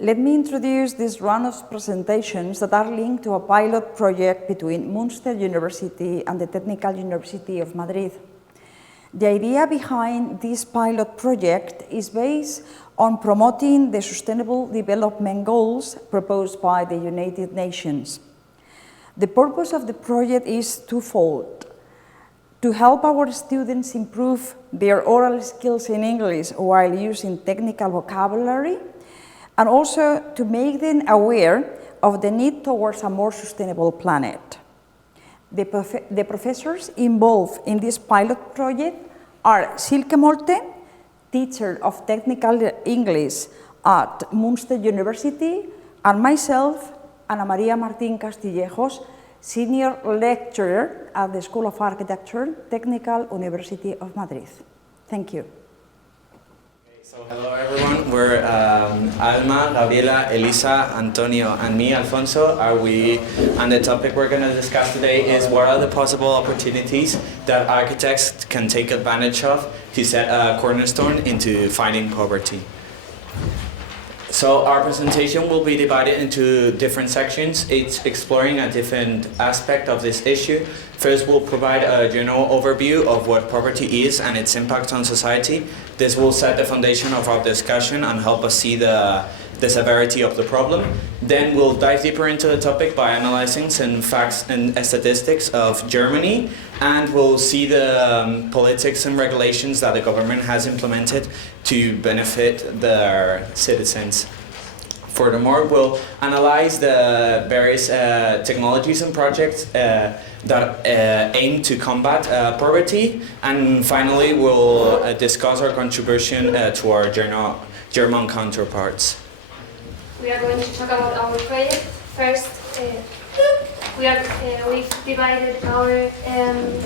Let me introduce this round of presentations that are linked to a pilot project between Münster University and the Technical University of Madrid. The idea behind this pilot project is based on promoting the Sustainable Development Goals proposed by the United Nations. The purpose of the project is twofold: to help our students improve their oral skills in English while using technical vocabulary, and also to make them aware of the need towards a more sustainable planet. The professors involved in this pilot project are Silke Molte, teacher of technical English at Münster University, and myself, Ana María Martín Castillejos, senior lecturer at the School of Architecture, Technical University of Madrid. Thank you. So hello everyone, we're Alma, Gabriela, Elisa, Antonio, and me, Alfonso, and the topic we're going to discuss today is what are the possible opportunities that architects can take advantage of to set a cornerstone into fighting poverty. So our presentation will be divided into different sections, each exploring a different aspect of this issue. First, we'll provide a general overview of what poverty is and its impact on society. This will set the foundation of our discussion and help us see the severity of the problem. Then we'll dive deeper into the topic by analyzing some facts and statistics of Germany, and we'll see the politics and regulations that the government has implemented to benefit their citizens. Furthermore, we'll analyze the various technologies and projects that aim to combat poverty, and finally we'll discuss our contribution to our German counterparts. We are going to talk about our project. First, we've divided our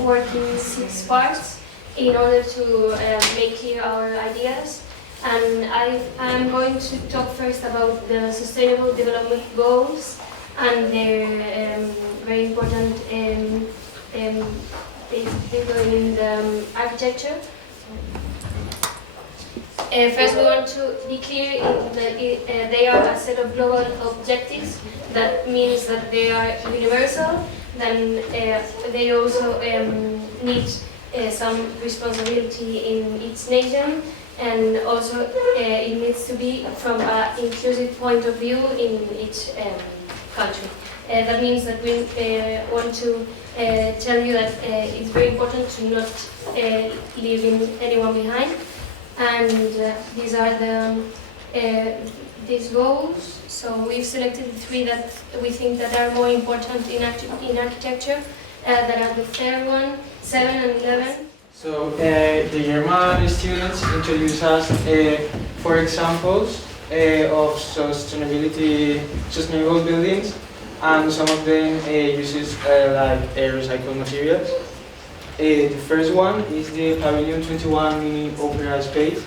work in 6 parts in order to make clear our ideas. And I'm going to talk first about the Sustainable Development Goals and their very important figure in the architecture. First, we want to be clear that they are a set of global objectives. That means that they are universal. Then they also need some responsibility in each nation, and also it needs to be from an inclusive point of view in each country. That means that we want to tell you that it's very important to not leave anyone behind. And these are these goals. So we've selected 3 that we think that are more important in architecture. That are the third one, 7 and 11. So the German students introduce us 4 examples of sustainable buildings, and some of them uses like recycled materials. The first one is the Pavilion 21 Mini Opera Space,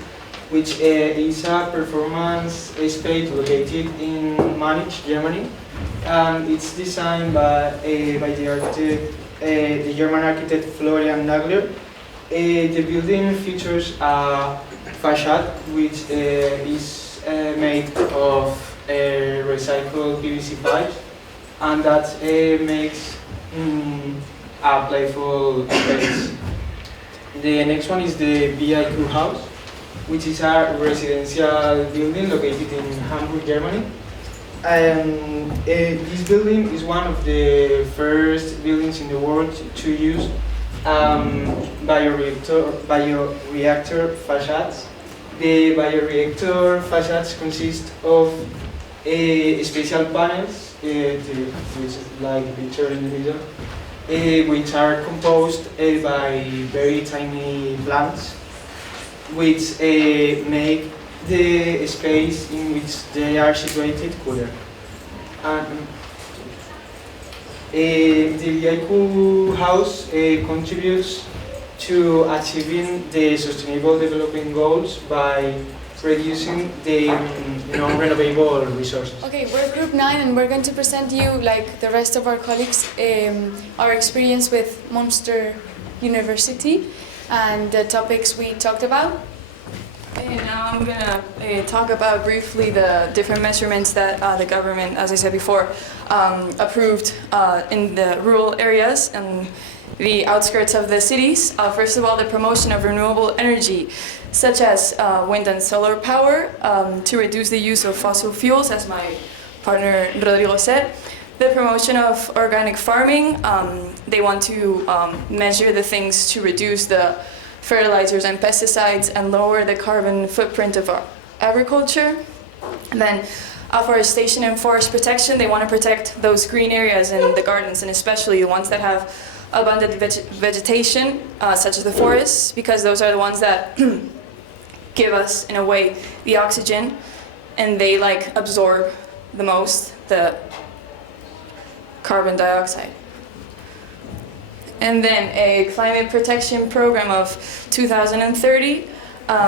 which is a performance space located in Munich, Germany, and it's designed by the German architect Florian Nagler. The building features a facade which is made of recycled PVC pipes, and that makes a playful space. The next one is the VIQ house, which is a residential building located in Hamburg, Germany. This building is one of the first buildings in the world to use bioreactor facades. The bioreactor facades consist of special panels, which is like the picture in the middle, which are composed by very tiny plants, which make the space in which they are situated cooler. And the VIQ house contributes to achieving the Sustainable Development Goals by reducing the non-renewable resources. Okay, we're Group 9 and we're going to present you, like the rest of our colleagues, our experience with Münster University and the topics we talked about. And now I'm gonna talk about briefly the different measurements that the government, as I said before, approved in the rural areas and the outskirts of the cities. First of all, the promotion of renewable energy, such as wind and solar power, to reduce the use of fossil fuels, as my partner Rodrigo said. The promotion of organic farming, they want to measure the things to reduce the fertilizers and pesticides and lower the carbon footprint of our agriculture. And then afforestation and forest protection, they want to protect those green areas in the gardens, and especially the ones that have abundant vegetation, such as the forests, because those are the ones that give us, in a way, the oxygen, and they like absorb the most the carbon dioxide. And then a climate protection program of 2030,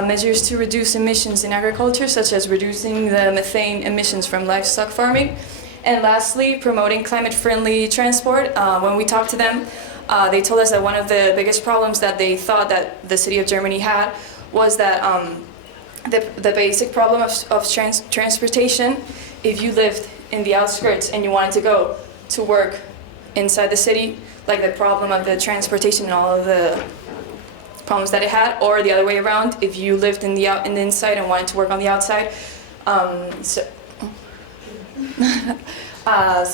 measures to reduce emissions in agriculture, such as reducing the methane emissions from livestock farming. And lastly, promoting climate-friendly transport. When we talked to them, they told us that one of the biggest problems that they thought that the city of Germany had was that the basic problem of transportation, if you lived in the outskirts and you wanted to go to work inside the city, like the problem of the transportation and all of the problems that it had, or the other way around, if you lived in the inside and wanted to work on the outside. So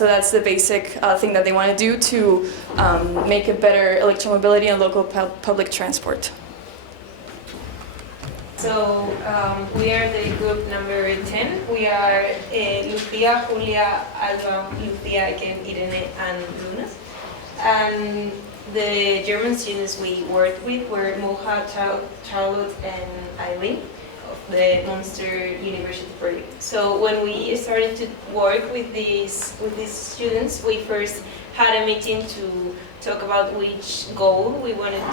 that's the basic thing that they want to do to make a better electromobility and local public transport. So we are the group number 10. We are Lucia, Julia, Alba, Lucia, again, Irene, and Luna. And the German students we worked with were Moha, Charlotte, and Eileen of the Münster University Project. So when we started to work with these students, we first had a meeting to talk about which goal we wanted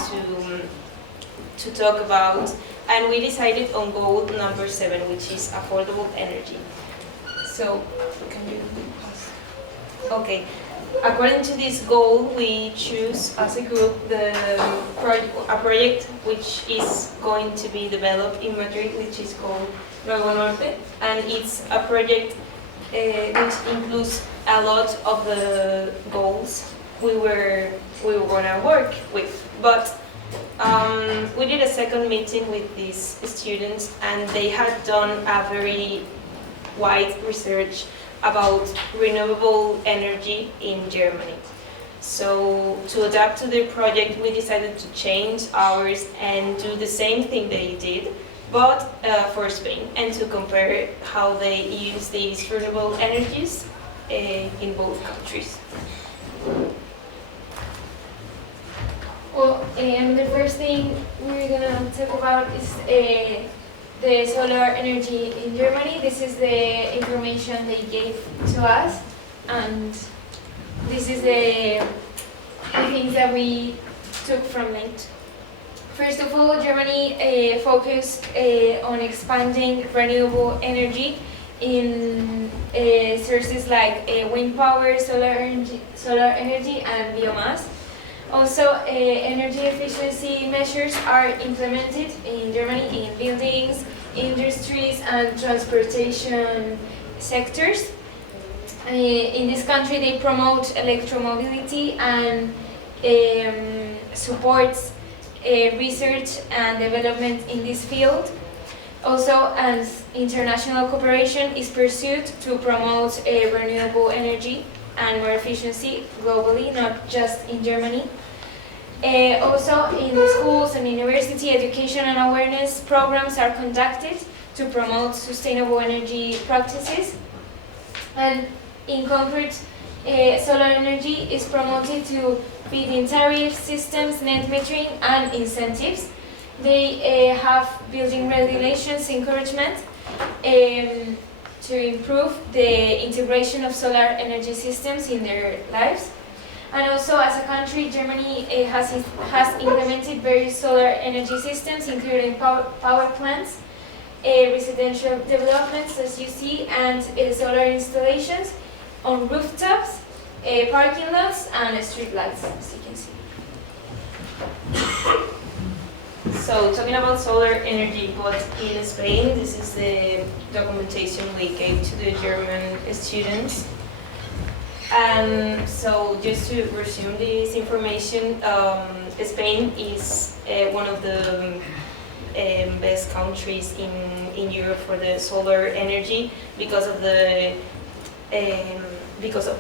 to talk about, and we decided on goal number 7, which is affordable energy. So, can you pass? Okay. According to this goal, we choose as a group a project which is going to be developed in Madrid, which is called Nuevo Norte, and it's a project which includes a lot of the goals we were going to work with. But we did a second meeting with these students, and they had done a very wide research about renewable energy in Germany. So to adapt to their project, we decided to change ours and do the same thing they did, but for Spain, and to compare how they use these renewable energies in both countries. Well, the first thing we're gonna talk about is the solar energy in Germany. This is the information they gave to us, and this is the things that we took from it. First of all, Germany focused on expanding renewable energy in sources like wind power, solar energy, and biomass. Also, energy efficiency measures are implemented in Germany in buildings, industries, and transportation sectors. In this country, they promote electromobility and supports research and development in this field. Also, as international cooperation is pursued to promote renewable energy and more efficiency globally, not just in Germany. Also, in the schools and university, education and awareness programs are conducted to promote sustainable energy practices. And in concrete, solar energy is promoted to feed-in tariff systems, net metering, and incentives. They have building regulations encouragement to improve the integration of solar energy systems in their lives. And also, as a country, Germany has implemented various solar energy systems, including power plants, residential developments, as you see, and solar installations on rooftops, parking lots, and street lights, as you can see. So talking about solar energy, but in Spain, this is the documentation we gave to the German students. And so just to resume this information, Spain is one of the best countries in Europe for the solar energy because of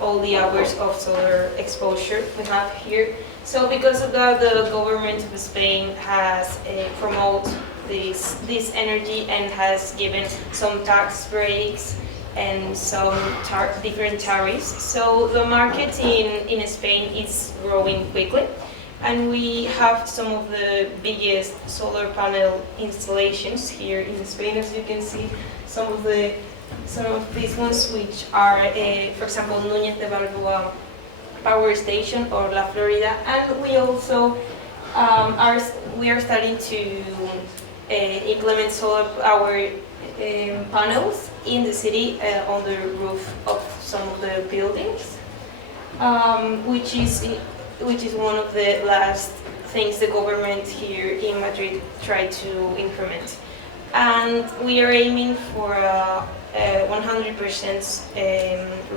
all the hours of solar exposure we have here. So because of that, the government of Spain has promoted this energy and has given some tax breaks and some different tariffs. So the market in Spain is growing quickly, and we have some of the biggest solar panel installations here in Spain, as you can see. Some of these ones, which are, for example, Núñez de Balboa Power Station or La Florida, and we also we are starting to implement solar power panels in the city on the roof of some of the buildings, which is one of the last things the government here in Madrid tried to implement. And we are aiming for 100%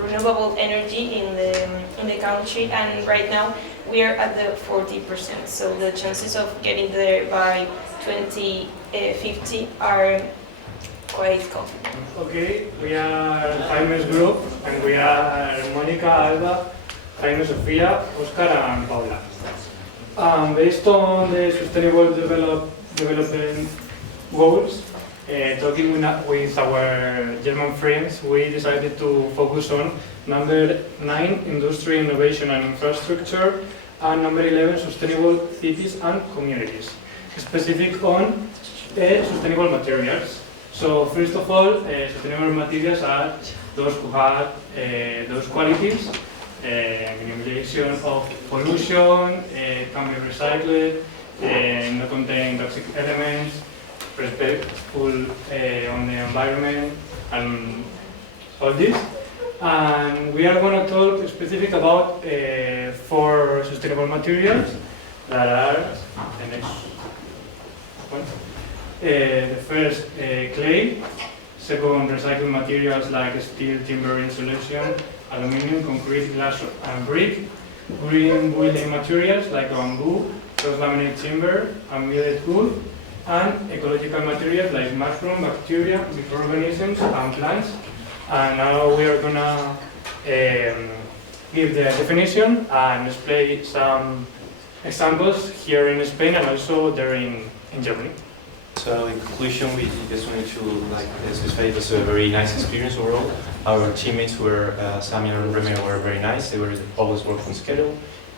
renewable energy in the country, and right now we are at the 40%. So the chances of getting there by 2050 are quite confident. Okay, we are Jaime's group, and we are Monica, Alba, Jaime, Sofia, Oscar, and Paula. Based on the Sustainable Development Goals, talking with our German friends, we decided to focus on number 9, Industry, Innovation and Infrastructure, and number 11, Sustainable Cities and Communities, specific on sustainable materials. So first of all, sustainable materials are those who have those qualities, minimization of pollution, can be recycled, not contain toxic elements, respectful on the environment, and all this. And we are going to talk specific about 4 sustainable materials that are the next one. The first, clay. Second, recycled materials like steel, timber, insulation, aluminum, concrete, glass, and brick. Green building materials like bamboo, cross-laminated timber, and milled wood. And ecological materials like mushroom, bacteria, microorganisms, and plants. And now we are gonna give the definition and display some examples here in Spain and also there in Germany. So in conclusion, we just wanted to specify it was a very nice experience overall. Our teammates were, Samuel and Remy were very nice. They were always working on schedule.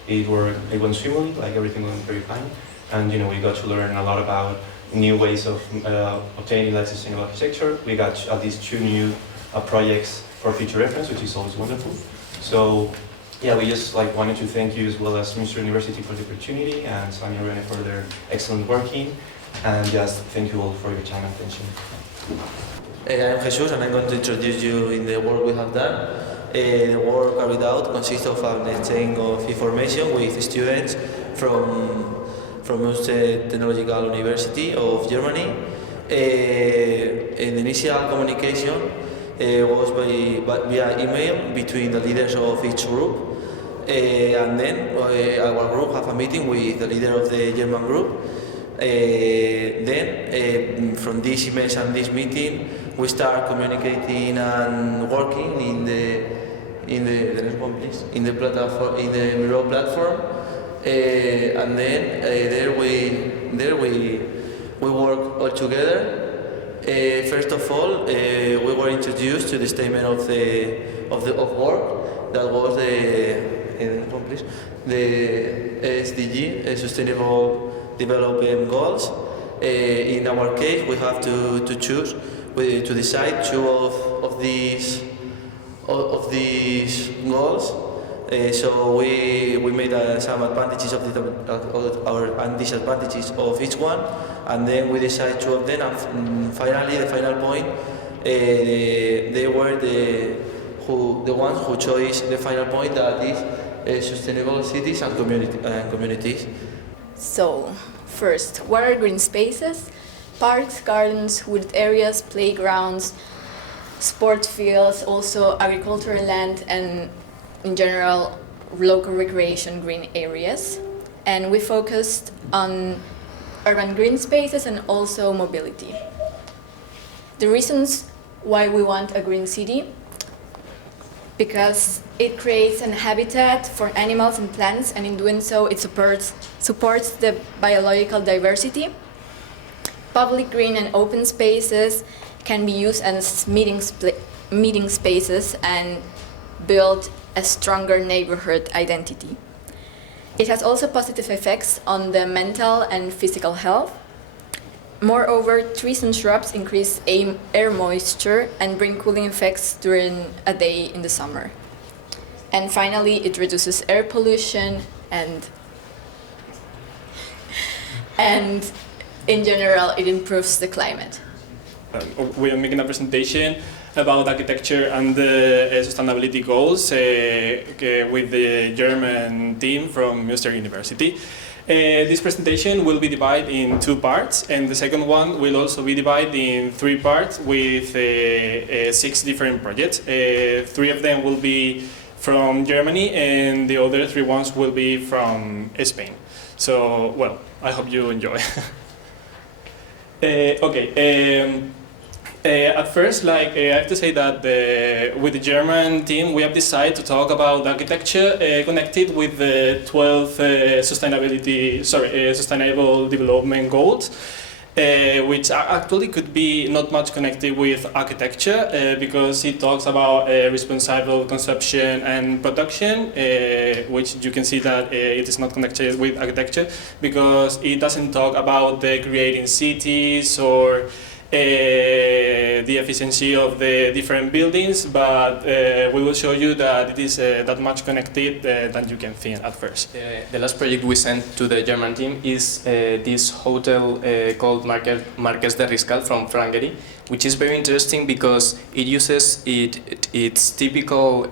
It went swimmingly, like everything went very fine. And we got to learn a lot about new ways of obtaining licensing of architecture. We got at least 2 new projects for future reference, which is always wonderful. So yeah, we just wanted to thank you as well as Münster University for the opportunity and Samuel and Rene for their excellent working. And just thank you all for your time and attention. I'm Jesus, and I'm going to introduce you in the work we have done. The work carried out consists of an exchange of information with students from Münster Technological University of Germany. The initial communication was via email between the leaders of each group, and then our group have a meeting with the leader of the German group. Then from these emails and this meeting, we start communicating and working in the next one, please, in the platform, in the Miro platform, and then there we work all together. First of all, we were introduced to the statement of work that was the SDG, Sustainable Development Goals. In our case, we have to choose, to decide 2 of these goals. So we made some advantages of and disadvantages of each one, and then we decided 2 of them. And finally, the final point, they were the ones who chose the final point, that is sustainable cities and communities. So, first, what are green spaces? Parks, gardens, wooded areas, playgrounds, sport fields, also agricultural land, and in general, local recreation green areas. And we focused on urban green spaces and also mobility. The reasons why we want a green city: because it creates an habitat for animals and plants, and in doing so it supports the biological diversity. Public green and open spaces can be used as meeting spaces and build a stronger neighborhood identity. It has also positive effects on the mental and physical health. Moreover, trees and shrubs increase air moisture and bring cooling effects during a day in the summer. And finally, it reduces air pollution and in general, it improves the climate. We are making a presentation about architecture and the sustainability goals with the German team from Münster University. This presentation will be divided in 2 parts, and the second one will also be divided in 3 parts with 6 different projects. 3 of them will be from Germany, and the other 3 ones will be from Spain. So, well, I hope you enjoy. At first, I have to say that with the German team, we have decided to talk about architecture connected with the 12 sustainable development goals, which actually could be not much connected with architecture because it talks about responsible consumption and production, which you can see that it is not connected with architecture because it doesn't talk about creating cities or the efficiency of the different buildings, but we will show you that it is that much connected than you can think at first. The last project we sent to the German team is this hotel called Marquès de Riscal from Hungary, which is very interesting because it uses its typical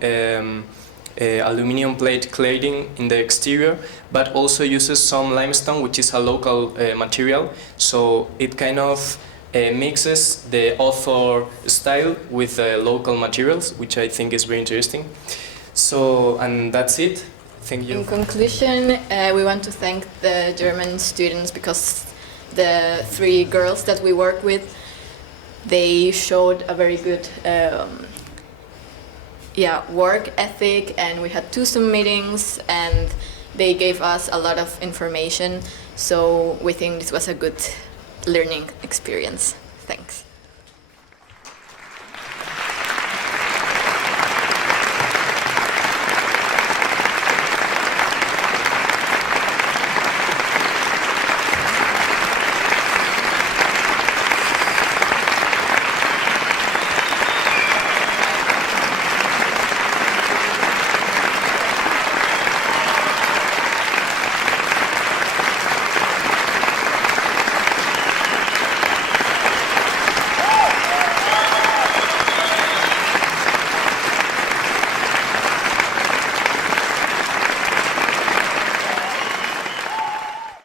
aluminum plate cladding in the exterior, but also uses some limestone, which is a local material, so it kind of mixes the author style with the local materials, which I think is very interesting. So, and that's it. Thank you. In conclusion, we want to thank the German students because the 3 girls that we work with, they showed a very good work ethic, and we had 2 Zoom meetings and they gave us a lot of information, so we think this was a good learning experience. Thanks.